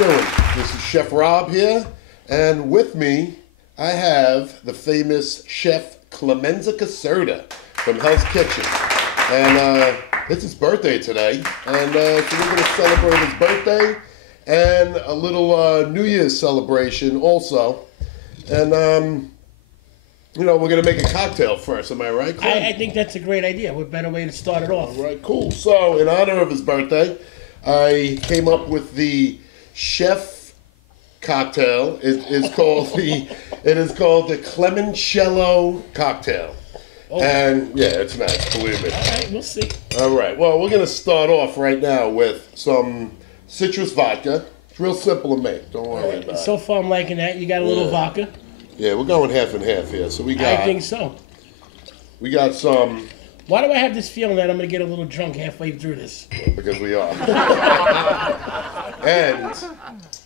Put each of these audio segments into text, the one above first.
doing? This is Chef Rob here, and with me I have the famous Chef Clemenza Casserta from Hell's Kitchen. And it's his birthday today, and so we're going to celebrate his birthday and a little New Year's celebration also. And you know, we're going to make a cocktail first, am I right, Clem? I think that's a great idea. What better way to start it off? All right, cool. So, in honor of his birthday, I came up with the Chef Cocktail. It is called the Clemoncello Cocktail. Oh. And, yeah, it's nice, believe me. All right, we'll see. All right, well, we're going to start off right now with some citrus vodka. It's real simple to make. Don't worry about it. So far, I'm liking that. You got a little vodka. Yeah, we're going half and half here. So we got. I think so. We got some. Why do I have this feeling that I'm going to get a little drunk halfway through this? Because we are. And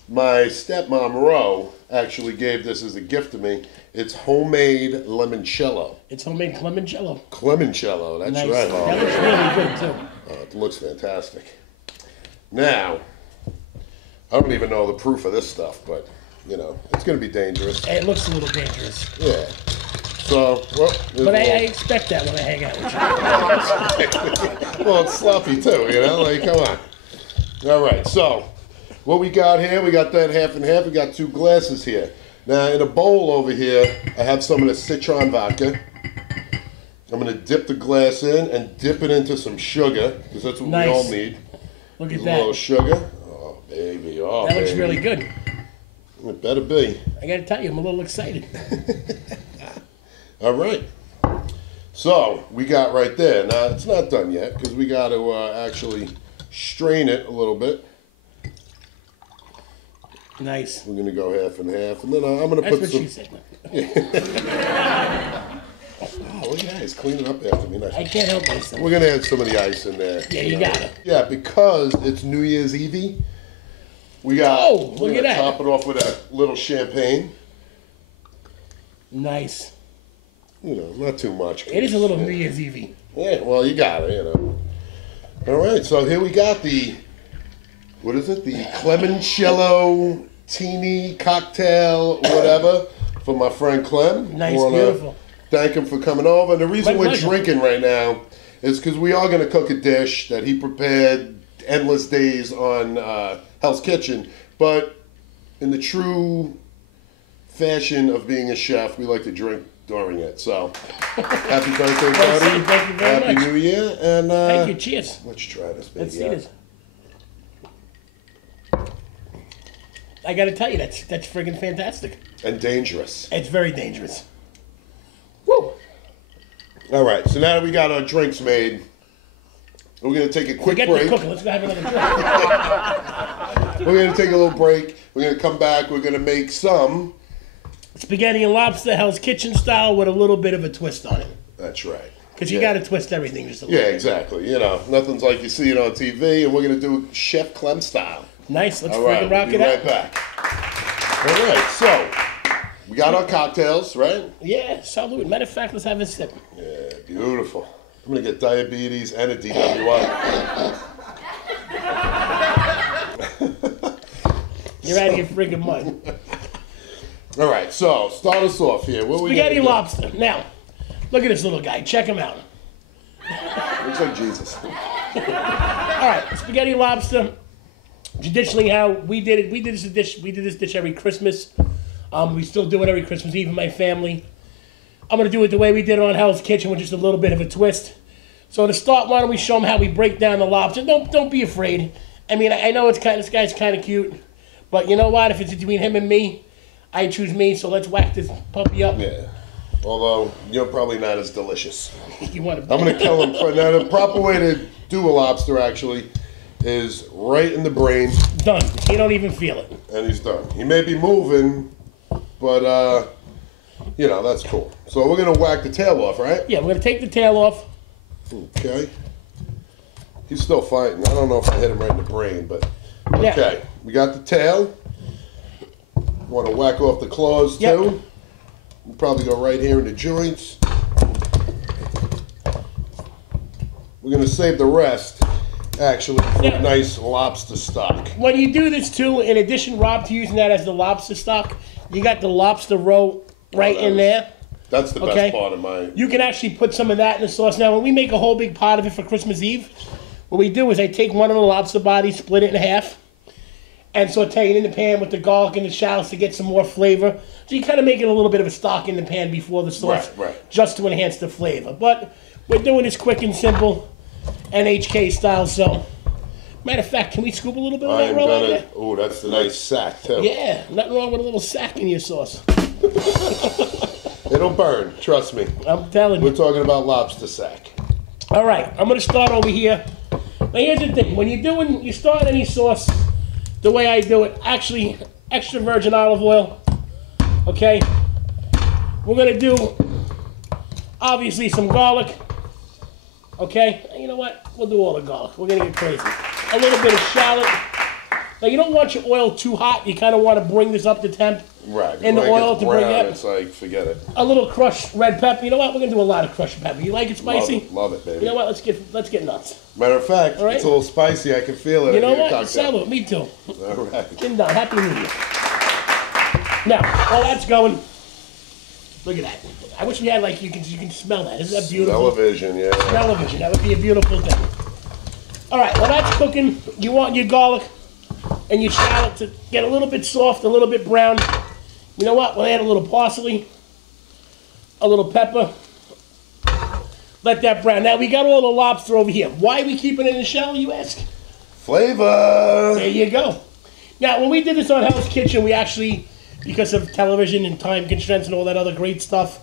my stepmom, Ro, actually gave this as a gift to me. It's homemade limoncello. It's homemade Clemoncello. Clemoncello, that's nice. right. That looks really good, too. It looks fantastic. Now, I don't even know the proof of this stuff, but, you know, it's going to be dangerous. It looks a little dangerous. Yeah. So, well. But I expect that when I hang out with you. Well, it's sloppy too, you know? Like, come on. All right, so what we got here, we got that half and half. We got 2 glasses here. Now, in a bowl over here, I have some of the citron vodka. I'm going to dip the glass in and dip it into some sugar, because that's what we all need. Look at that. that. A little sugar. Oh, baby. Oh, that looks really good. It better be. I got to tell you, I'm a little excited. All right. So, we got right there. Now, it's not done yet, because we got to actually strain it a little bit. Nice. We're going to go half and half, and then I'm going to put some... That's what she said. Oh, look at that. He's cleaning up after me. Nice. I can't help myself. We're going to add some of the ice in there. Yeah, you got it. Yeah, because it's New Year's Eve, we got... Oh, look at that. Top it off with a little champagne. Nice. You know, not too much. It is a little New Year's Eve. Yeah, well, you got it, you know. All right, so here we got the... What is it? The Clemoncello teeny cocktail, whatever, for my friend Clem. Nice, beautiful. Thank him for coming over. And the reason we're drinking right now is because we are going to cook a dish that he prepared endless days on Hell's Kitchen. But in the true fashion of being a chef, we like to drink during it. So, happy birthday, buddy. Thank you very much. Happy New Year. And thank you. Cheers. Let's try this, baby. Let's see this. I got to tell you, that's friggin' fantastic. And dangerous. It's very dangerous. Woo! All right, so now that we got our drinks made, we're going to take a quick break. Forget the cooking. Let's go have another drink. We're going to take a little break. We're going to come back. We're going to make some... Spaghetti and Lobster, Hell's Kitchen style, with a little bit of a twist on it. That's right. Because you got to twist everything just a little bit. Yeah, exactly. You know, nothing's like you see it on TV, and we're going to do Chef Clem style. Nice. Let's freaking rock it out. We'll be right back. All right, so we got our cocktails, right? Yeah, salute. Matter of fact, let's have a sip. Yeah, beautiful. I'm going to get diabetes and a DWI. You're out of your freaking mind. All right, so start us off here. What Spaghetti Lobster. Now, look at this little guy. Check him out. Looks like Jesus. All right, Spaghetti Lobster. Traditionally, how we did it, we did this dish every Christmas. We still do it every Christmas Eve in my family. I'm gonna do it the way we did it on Hell's Kitchen, with just a little bit of a twist. So to start, why don't we show them how we break down the lobster? Don't be afraid. I mean, I know this guy's kind of cute, but you know what? If it's between him and me, I choose me. So let's whack this puppy up. Yeah. Although you're probably not as delicious. You want to? I'm gonna kill him. Now the proper way to do a lobster actually is right in the brain. Done. He don't even feel it. And he's done. He may be moving, but you know, that's cool. So we're gonna whack the tail off, right? Yeah, we're gonna take the tail off. Okay. He's still fighting. I don't know if I hit him right in the brain, but okay. Yeah. We got the tail. Want to whack off the claws too. We'll probably go right here in the joints. We're gonna save the rest. actually, for Yeah. nice lobster stock. When you do this too, in addition, Rob, to using that as the lobster stock, you got the lobster roe right in there. That's the Okay. best part of my... You can actually put some of that in the sauce. Now, when we make a whole big pot of it for Christmas Eve, what we do is I take one of the lobster bodies, split it in half, and saute it in the pan with the garlic and the shallots to get some more flavor. So you kind of make it a little bit of a stock in the pan before the sauce, Right. just to enhance the flavor. But we're doing this quick and simple, NHK style. So, matter of fact, can we scoop a little bit of I that am roll in gonna... there? Oh, that's a nice sack, too. Yeah, nothing wrong with a little sack in your sauce. It'll burn, trust me. I'm telling you. We're talking about lobster sack. All right, I'm gonna start over here. Now here's the thing: when you start any sauce, the way I do it, actually extra virgin olive oil. Okay, we're gonna do obviously some garlic. Okay, and you know what? We'll do all the garlic. We're gonna get crazy. A little bit of shallot. Now you don't want your oil too hot. You kind of want to bring this up to temp. Right. In the When it oil gets to bring brown, it. it's like, forget it. A little crushed red pepper. You know what? We're gonna do a lot of crushed pepper. You like it spicy? Love it, baby. You know what? Let's get nuts. Matter of fact, All right. it's a little spicy. I can feel it. You know in your what? cocktail. Salute. Me too. All right. Chin down. Happy New Year. Now, while that's going, look at that. I wish we had like you can smell that. Isn't that beautiful? Television, yeah. Television. That would be a beautiful thing. All right. While that's cooking, you want your garlic and your shallot to get a little bit soft, a little bit brown. You know what? We'll add a little parsley, a little pepper. Let that brown. Now we got all the lobster over here. Why are we keeping it in the shell, you ask? Flavor. There you go. Now, when we did this on Hell's Kitchen, we actually, because of television and time constraints and all that other great stuff,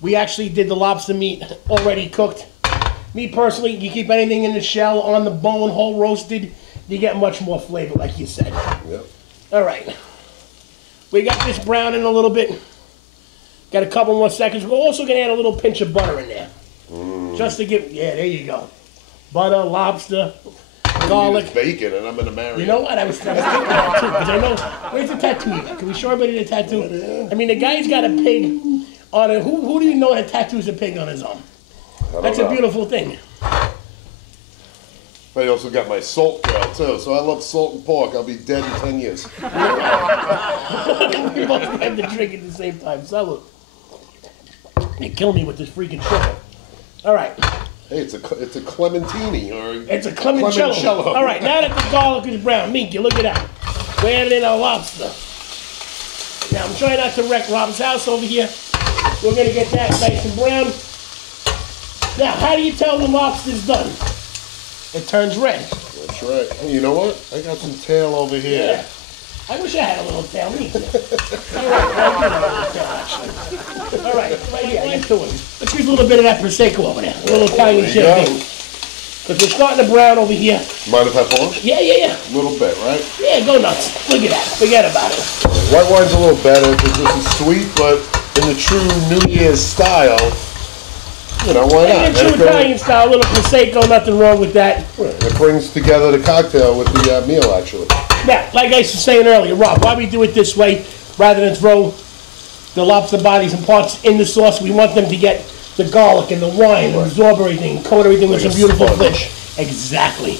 we actually did the lobster meat already cooked. Me personally, you keep anything in the shell, on the bone, whole roasted, you get much more flavor, like you said. Yep. All right. We got this browning a little bit. Got a couple more seconds. We're also going to add a little pinch of butter in there. Just to give, yeah, there you go. Butter, lobster, garlic. Bacon, and I'm going to marry You know what? I was thinking that too, because I know, where's the tattoo at? Can we show everybody the tattoo? I mean, the guy's got a pig on it. Who do you know that tattoos a pig on his arm? That's a beautiful thing. I also got my salt girl, too, so I love salt and pork. I'll be dead in 10 years. We both had to drink at the same time. Salute. You kill me with this freaking sugar. All right. Hey, it's a clementini, or... It's a clemoncello. All right, now that the garlic is brown, Minky, look at that. We're adding in our lobster. Now, I'm trying not to wreck Rob's house over here. We're going to get that nice and brown. Now, how do you tell the lobster's done? It turns red. That's right. Hey, you know what? I got some tail over here. Yeah. I wish I had a little tail. Me too. All right, I'll do that little tail, actually. All right, right here. I got two of them. Let's use a little bit of that Prosecco over there. A little Italian champagne. Because we're starting to brown over here. Mind if I pour? Yeah. A little bit, right? Yeah, go nuts. Look at that. Forget about it. White wine's a little better because this is sweet, but in the true New Year's style, you know, why not? In the true Italian style, a little Prosecco, nothing wrong with that. It brings together the cocktail with the meal, actually. Now, like I was saying earlier, Rob, why we do it this way rather than throw the lobster bodies and parts in the sauce? We want them to get the garlic and the wine and absorb everything, coat everything with some beautiful fish. Exactly.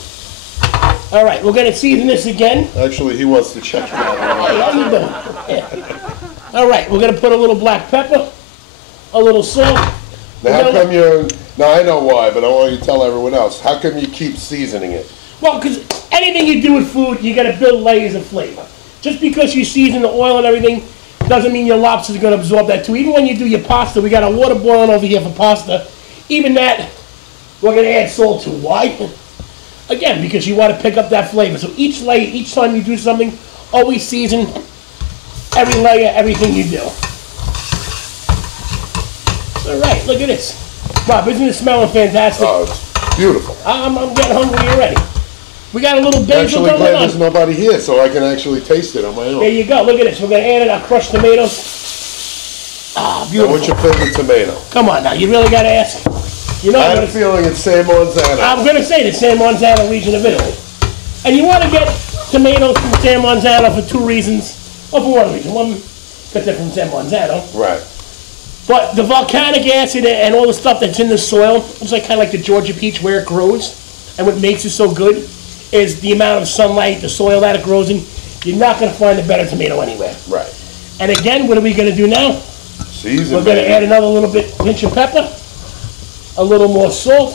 All right, we're going to season this again. Actually, he wants to check it out. Hey, how you doing? Yeah. All right, we're going to put a little black pepper, a little salt. Now, how come you're... Now, I know why, but I want you to tell everyone else. How come you keep seasoning it? Well, because anything you do with food, you got to build layers of flavor. Just because you season the oil and everything doesn't mean your lobster's going to absorb that too. Even when you do your pasta, we got our water boiling over here for pasta. Even that, we're going to add salt to. Why? Again, because you want to pick up that flavor. So each layer, each time you do something, always season every layer, everything you do. All right, look at this. Rob, isn't it smelling fantastic? Oh, it's beautiful. I'm getting hungry already. We got a little basil Actually, going glad on. there's nobody here, so I can actually taste it on my own. There you go. Look at this. We're going to add in our crushed tomatoes. Ah, Now, beautiful. what's your favorite tomato? Come on now. You really got to ask. You know, I had a feeling it's San Monzano. I'm going to say the San Monzano region of Italy. And you want to get tomatoes from San Monzano for two reasons. Or for one reason. One, because they're from San Monzano. Right. But the volcanic acid and all the stuff that's in the soil, it's like kind of like the Georgia peach where it grows. and what makes it so good is the amount of sunlight, the soil that it grows in. You're not going to find a better tomato anywhere. Right. And again, what are we going to do now? Season. We're going to add another little bit pinch of pepper, a little more salt,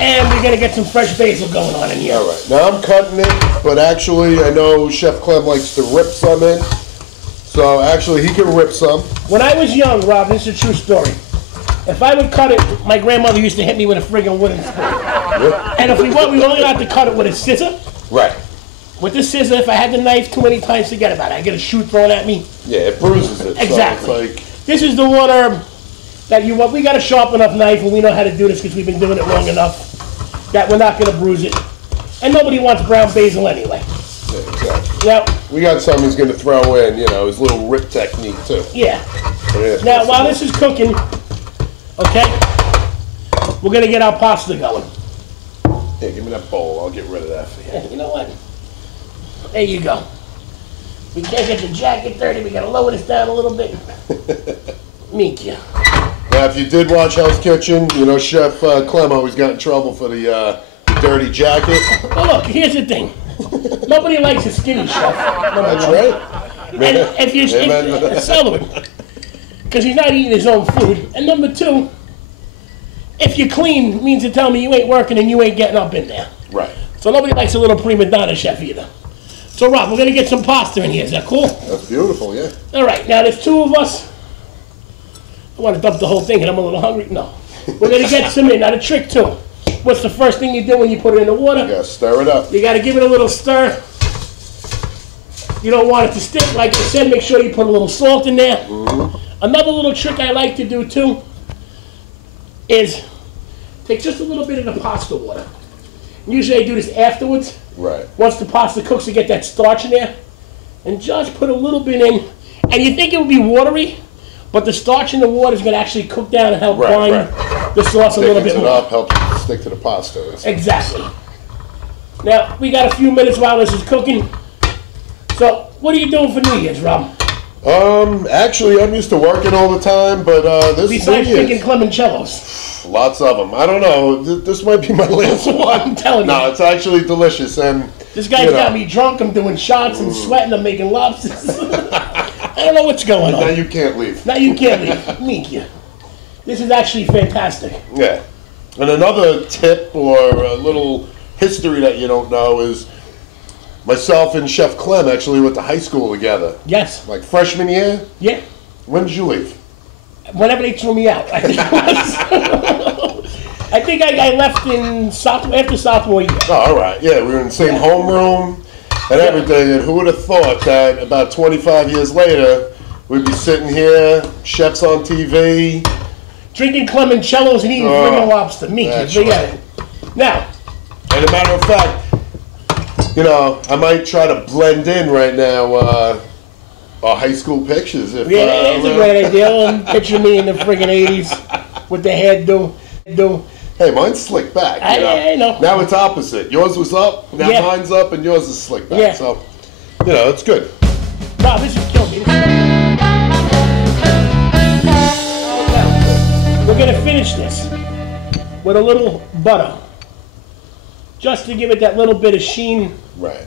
and we're going to get some fresh basil going on in here. All right. Now I'm cutting it, but actually I know Chef Clem likes to rip some in. So actually he can rip some. When I was young, Rob, this is a true story. If I would cut it, my grandmother used to hit me with a friggin' wooden spoon. Yep. And if we were only allowed to cut it with a scissor. Right. With the scissor, if I had the knife too many times, forget about it. I get a shoe thrown at me. Yeah, it bruises it. Exactly. So it's like... This is the one herb that you want. We got a sharp enough knife, and we know how to do this because we've been doing it long enough that we're not going to bruise it. And nobody wants brown basil anyway. Yeah, exactly. Now, we got something he's going to throw in, you know, his little rip technique too. yeah. Now, while this is cooking, okay, we're going to get our pasta going. Yeah, give me that bowl. I'll get rid of that for you. You know what? There you go. We can't get the jacket dirty. We got to lower this down a little bit. Meet you. Now, if you did watch Hell's Kitchen, you know Chef Clem always got in trouble for the dirty jacket. Well, look, here's the thing. Nobody likes a skinny chef. That's right. And if you because he's not eating his own food. And number two, if you're clean, it means to tell me you ain't working and you ain't getting up in there. Right. So nobody likes a little prima donna chef either. So Rob, we're gonna get some pasta in here. Is that cool? That's beautiful, yeah. All right. Now there's two of us. I want to dump the whole thing and I'm a little hungry. No. We're gonna get some in. Now the trick too. What's the first thing you do when you put it in the water? You gotta stir it up. You gotta give it a little stir. You don't want it to stick. Like I said, make sure you put a little salt in there. Mm-hmm. Another little trick I like to do too is take just a little bit of the pasta water. Usually I do this afterwards. Right. Once the pasta cooks to get that starch in there. And just put a little bit in. And you think it would be watery, but the starch in the water is going to actually cook down and help bind the sauce a little bit more. It up, helps it stick to the pasta. Exactly. Now, we got a few minutes while this is cooking. So, what are you doing for New Year's, Rob? Actually, I'm used to working all the time, but this besides New Year's, drinking clemoncellos. lots of them. I don't know. This might be my last one. I'm telling you. No, it's actually delicious, and this guy's got me drunk. I'm doing shots and sweating. I'm making lobsters. I don't know what's going on. Now you can't leave. Now you can't leave. Meet you. This is actually fantastic. Yeah. And another tip or a little history that you don't know is myself and Chef Clem actually went to high school together. Yes. Like freshman year? Yeah. When did you leave? Whenever they threw me out, I think it was. I think I left in after sophomore year. Oh, all right. Yeah, we were in the same homeroom and everything. And who would have thought that about 25 years later, we'd be sitting here, chefs on TV. Drinking clemoncellos and eating friggin' lobster. Meat. Right. Now. And a matter of fact, you know, I might try to blend in right now our high school pictures. If, that's a great idea. And picture me in the friggin' 80s with the hairdo. Hey, mine's slick back. I know. Now it's opposite. Yours was up, now mine's up, and yours is slick back. Yeah. So, you know, it's good. Wow, this is killing me. We're going to finish this with a little butter. Just to give it that little bit of sheen. Right.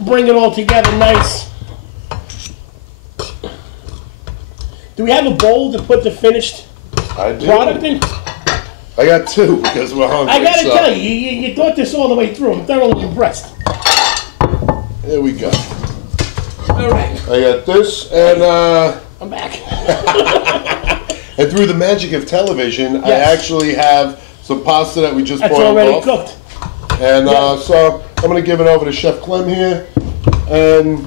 Bring it all together nice. Do we have a bowl to put the finished product in? I got two because we're hungry. I gotta tell you, you thought this all the way through. I'm thoroughly impressed. There we go. All right. I got this, and I'm back. and through the magic of television, I actually have some pasta that we just boiled off. That's already cooked. And so I'm going to give it over to Chef Clem here. And,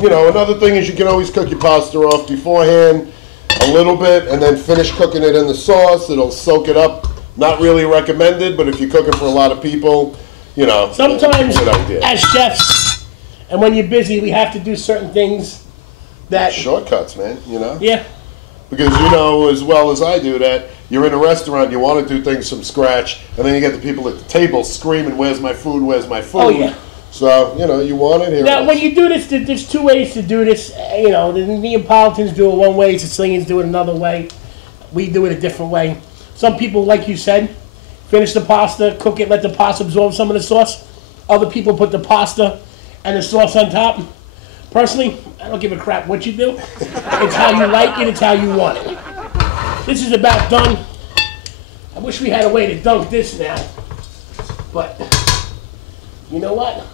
you know, another thing is you can always cook your pasta off beforehand a little bit and then finish cooking it in the sauce. It'll soak it up. Not really recommended, but if you cook it for a lot of people, you know. Sometimes, as chefs, and when you're busy, we have to do certain things that... Shortcuts, man, you know? Yeah. Because you know as well as I do that you're in a restaurant, you want to do things from scratch, and then you get the people at the table screaming, "Where's my food? Where's my food?" Oh, yeah. So, you know, you want it here. Now, when you do this, there's two ways to do this. You know, the Neapolitans do it one way, Sicilians do it another way. We do it a different way. Some people, like you said, Finish the pasta, cook it, let the pasta absorb some of the sauce. Other people put the pasta and the sauce on top. Personally, I don't give a crap what you do. It's how you like it, it's how you want it. This is about done. I wish we had a way to dunk this now. But, you know what?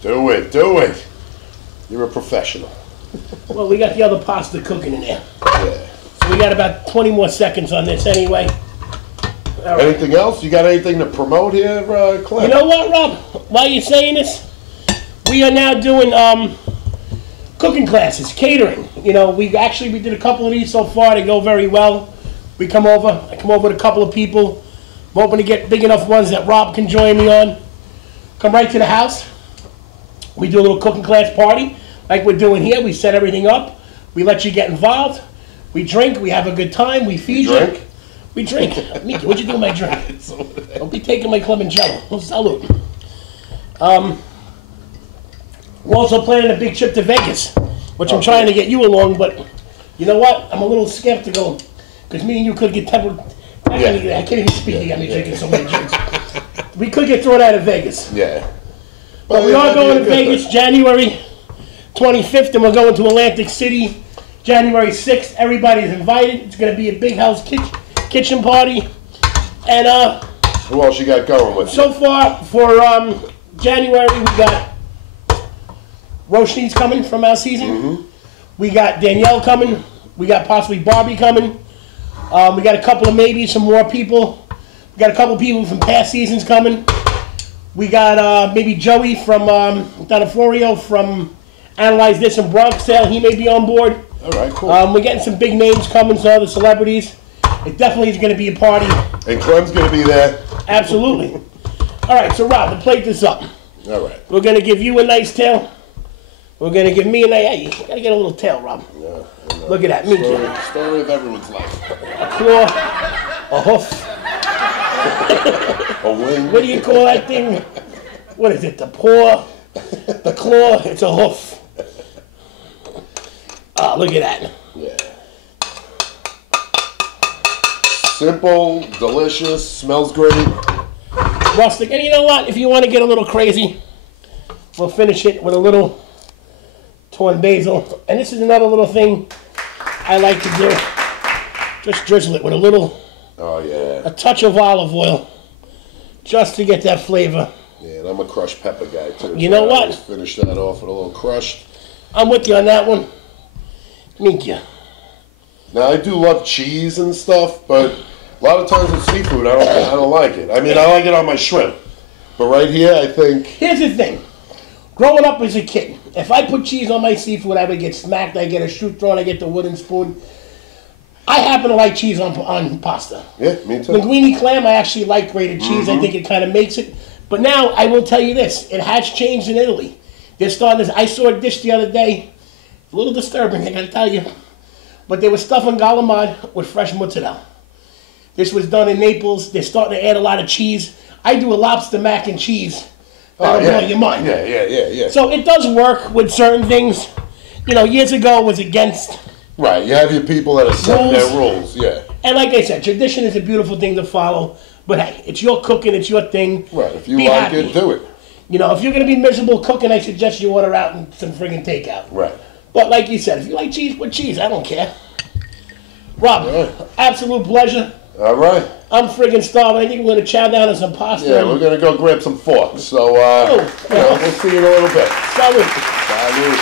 Do it. You're a professional. Well, we got the other pasta cooking in there. Yeah. So we got about 20 more seconds on this anyway. All right. Anything else? You got anything to promote here, Clem? You know what, Rob? While you're saying this, we are now doing cooking classes, catering. You know, we did a couple of these so far. They go very well. I come over with a couple of people. I'm hoping to get big enough ones that Rob can join me on. Come right to the house. We do a little cooking class party like we're doing here. We set everything up. We let you get involved. We drink. We have a good time. We feed you. Drink? We drink. Miki, what'd you do with my drink? Don't be taking my Clemoncello. Well, salute. We're also planning a big trip to Vegas, which I'm trying to get you along, but you know what? I'm a little skeptical because me and you could get tempered. I can't even speak. You got me drinking so many drinks. We could get thrown out of Vegas. Yeah. But we are going to Vegas January 25th, and we're going to Atlantic City January 6th. Everybody's invited. It's going to be a big house kitchen party. And who else you got going with so far for January, we got Roshni's coming from our season. Mm-hmm. We got Danielle coming. We got possibly Barbie coming. We got a couple of maybe some more people. We got a couple people from past seasons coming. We got maybe Joey from Donofrio from Analyze This in Bronx Tale. He may be on board. All right, cool. We're getting some big names coming, some other celebrities. It definitely is going to be a party. And Clem's going to be there. Absolutely. All right, so Rob, we'll plate this up. All right. We're going to give you a nice tail. We're going to give me a nice... Hey, you got to get a little tail, Rob. Yeah, look at that. Story of everyone's life. A claw, a hoof. A wing. What do you call that thing? What is it? The paw? The claw? It's a hoof. Ah, look at that. Yeah. Simple, delicious, smells great. Rustic. And you know what? If you want to get a little crazy, we'll finish it with a little torn basil. And this is another little thing I like to do. Just drizzle it with a little, a touch of olive oil, just to get that flavor. Yeah, and I'm a crushed pepper guy too. You know what? Just finish that off with a little crushed. I'm with you on that one. Thank you. Now I do love cheese and stuff, but a lot of times with seafood, I don't like it. I mean, I like it on my shrimp, but right here, I think. Here's the thing. Growing up as a kid, if I put cheese on my seafood, I would get smacked. I get a shoe thrown. I get the wooden spoon. I happen to like cheese on pasta. Yeah, me too. Linguine clam, I actually like grated cheese. I think it kind of makes it. But now, I will tell you this. It has changed in Italy. They're starting this. I saw a dish the other day. A little disturbing, I got to tell you. But they were stuffing galamad with fresh mozzarella. This was done in Naples. They're starting to add a lot of cheese. I do a lobster mac and cheese. That'll blow your mind. Yeah. So it does work with certain things. You know, years ago it was against... Right, you have your people that are setting their rules, yeah. And like I said, tradition is a beautiful thing to follow. But hey, it's your cooking, it's your thing. Right, if you like it, do it. You know, if you're going to be miserable cooking, I suggest you order out and some friggin' takeout. Right. But like you said, if you like cheese, put cheese. I don't care. Rob, absolute pleasure. All right. I'm friggin' starving. I think we're going to chow down on some pasta. Yeah, we're going to go grab some forks. So, we'll see you in a little bit. Salute. Salute.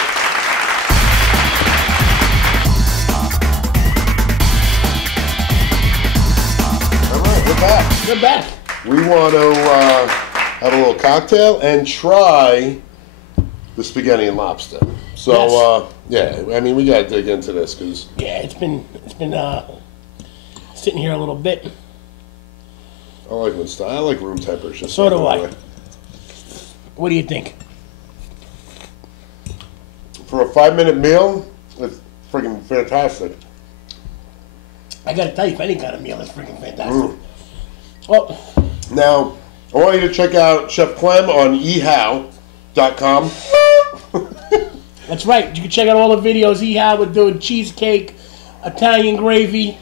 All right, we're back. We're back. We want to have a little cocktail and try the spaghetti and lobster. So, I mean, we got to dig into this because... Yeah, it's been sitting here a little bit. I like I like room temperature. So do I. What do you think? For a 5-minute meal, it's freaking fantastic. I got to tell you, for any kind of meal, it's freaking fantastic. Well, now, I want you to check out Chef Clem on ehow.com. That's right. You can check out all the videos he had with doing cheesecake, Italian gravy,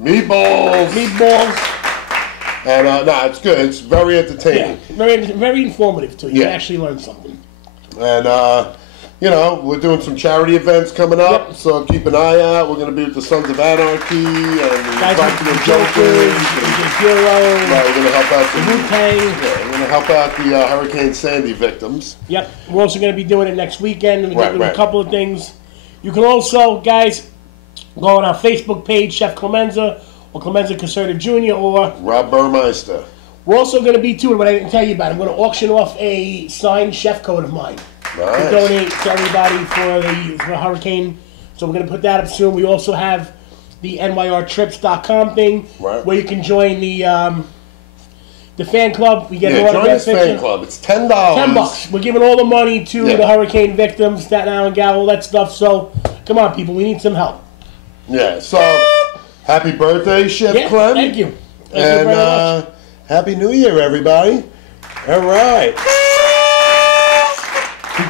meatballs. And no, it's good. It's very Yeah, entertaining. very informative too. You Yeah. can actually learn something. And you know, we're doing some charity events coming up, so keep an eye out. We're going to be with the Sons of Anarchy and Guys with Practical the Jokers. the Hero, Right, we're going to help out the the Wu-Tang. Yeah, we're going to help out the Hurricane Sandy victims. Yep. We're also going to be doing it next weekend. We're Right, doing right. a couple of things. You can also, guys, go on our Facebook page, Chef Clemenza or Clemenza Casserta Jr. or Rob Burmeister. we're also going to be too. What I didn't tell you about, I'm going to auction off a signed chef code of mine to Nice. donate to everybody for the hurricane. So we're going to put that up soon. We also have the nyrtrips.com thing Right. where you can join the fan club. We get Yeah, an join autograph this fan picture. club. It's $10. $10. We're giving all the money to Yeah. the hurricane victims, Staten Island Gal, all that stuff. So come on, people, we need some help. Yeah, so happy birthday, Chef Yeah, Clem. thank you. Thank you And very much. Happy New Year, everybody. All right.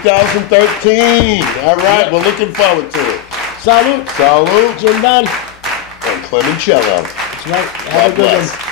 2013. All right, we're looking forward to it. Salute. Salute Jim Don. and Clemoncello. That's right. Have God a good bless. one.